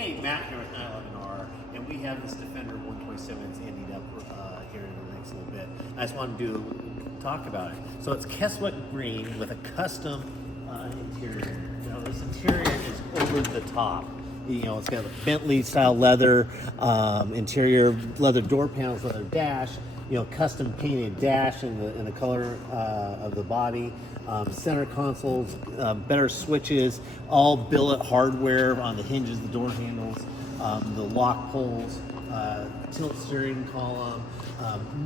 Hey, Matt here with 911R, and we have this Defender 127 that's ending up here in the next little bit. I just wanted to talk about it. So it's Keswick green with a custom interior. You know, this interior is over the top. You know, it's got a Bentley style leather interior, leather door panels, leather dash. You know, custom painted dash in the color of the body. Center consoles, better switches, all billet hardware on the hinges, the door handles, the lock pulls, tilt steering column,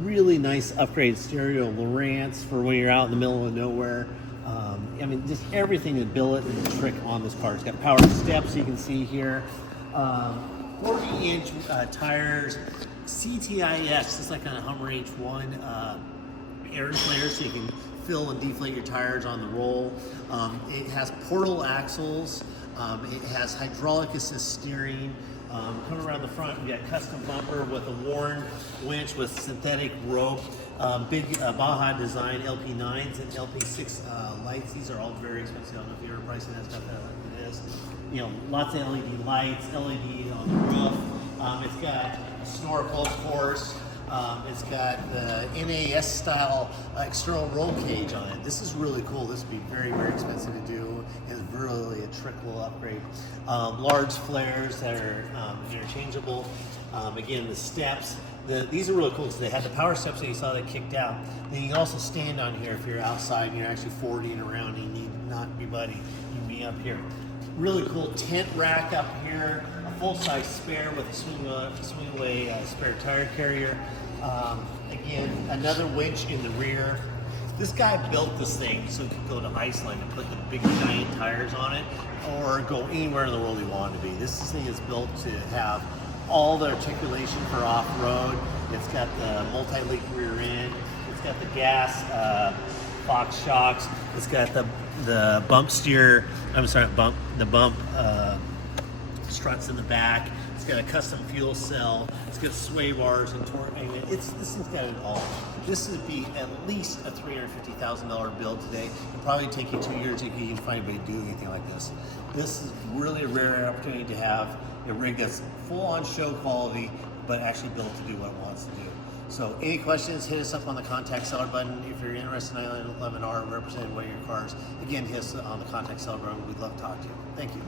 really nice upgraded stereo, Lowrance for when you're out in the middle of nowhere. I mean, just everything is billet and trick on this car. It's got power steps, you can see here. 40-inch tires, CTIS, just like on a Hummer H1, air inflator, so you can fill and deflate your tires on the roll. It has portal axles. It has hydraulic assist steering. Coming around the front, we got custom bumper with a Warren winch with synthetic rope. Big Baja design LP9s and LP6 lights. These are all very expensive. I don't know if you're pricing that stuff out like it is. You know, lots of LED lights, LED on the roof. It's got a snore pulse force. It's got the NAS style external roll cage on it. This is really cool. This would be very, very expensive to do. It's really a trickle upgrade. Large flares that are interchangeable. Again, the steps. These are really cool because they have the power steps that you saw that kicked out. Then you can also stand on here if you're outside and you're actually 40 and around and you need not be buddy. You can be up here. Really cool tent rack up here. A full-size spare with a swing away spare tire carrier. Again, another winch in the rear. This guy built this thing so he could go to Iceland and put the big giant tires on it, or go anywhere in the world he wanted to be. This thing is built to have all the articulation for off-road. It's got the multi-link rear end. It's got the gas Fox shocks. It's got the bump steer. I'm sorry, the bump struts in the back. It's got a custom fuel cell. It's got sway bars and torque. I mean, this thing's got it all. This would be at least a $350,000 build today. It'll probably take you 2 years if you can find anybody to do anything like this. This is really a rare opportunity to have a rig that's full-on show quality, but actually built to do what it wants to do. So any questions, hit us up on the contact seller button. If you're interested in 911R representing one of your cars, again, hit us on the contact seller button. We'd love to talk to you. Thank you.